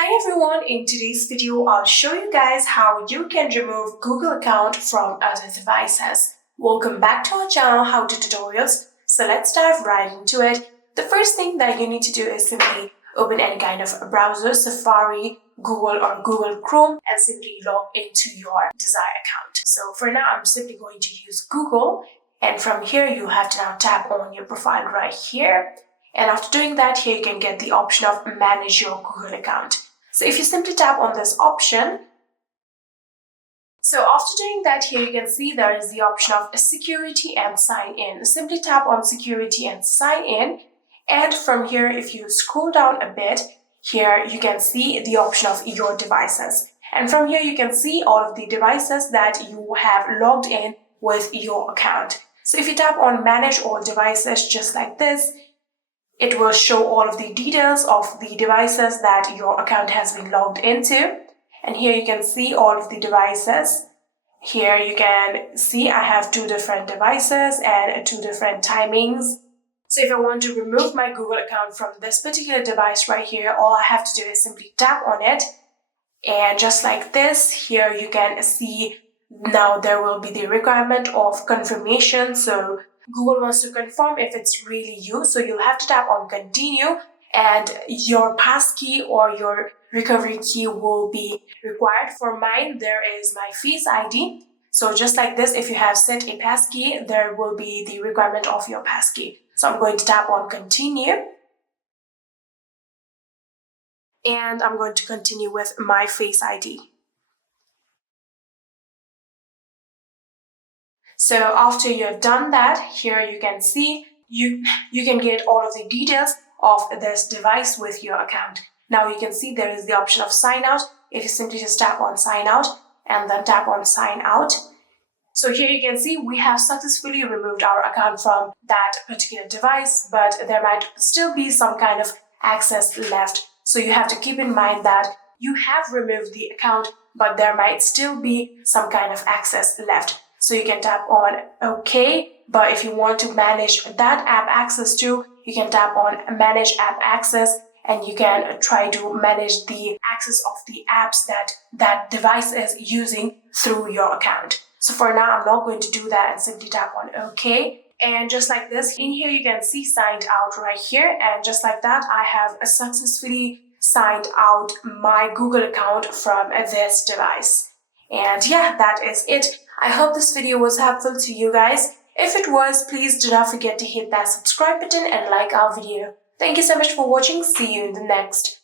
Hi everyone, in today's video I'll show you guys how you can remove Google account from other devices. Welcome back to our channel How To Tutorials. So let's dive right into it. The first thing that you need to do is simply open any kind of browser, Safari, Google or Google Chrome, and simply log into your desired account. So for now I'm simply going to use Google, and from here you have to now tap on your profile right here. And after doing that, here you can get the option of manage your Google account. So if you simply tap on this option, so after doing that, here you can see there is the option of security and sign in. Simply tap on security and sign in. And from here, if you scroll down a bit, here you can see the option of your devices. And from here, you can see all of the devices that you have logged in with your account. So if you tap on manage all devices just like this, it will show all of the details of the devices that your account has been logged into. And here you can see all of the devices. Here you can see I have 2 different devices and 2 different timings. So if I want to remove my Google account from this particular device right here, all I have to do is simply tap on it. And just like this, here you can see now there will be the requirement of confirmation. So Google wants to confirm if it's really you, so you'll have to tap on continue, and your passkey or your recovery key will be required. For mine, there is my Face ID. So just like this, if you have set a passkey, there will be the requirement of your passkey. So I'm going to tap on continue. And I'm going to continue with my Face ID. So after you have done that, here you can see you can get all of the details of this device with your account. Now you can see there is the option of sign out. If you simply just tap on sign out and then tap on sign out. So here you can see we have successfully removed our account from that particular device, but there might still be some kind of access left. So you have to keep in mind that you have removed the account, but there might still be some kind of access left. So you can tap on OK, but if you want to manage that app access too, you can tap on manage app access, and you can try to manage the access of the apps that device is using through your account. So for now, I'm not going to do that and simply tap on OK. And just like this, in here you can see signed out right here. And just like that, I have successfully signed out my Google account from this device. And yeah, that is it. I hope this video was helpful to you guys. If it was, please do not forget to hit that subscribe button and like our video. Thank you so much for watching. See you in the next.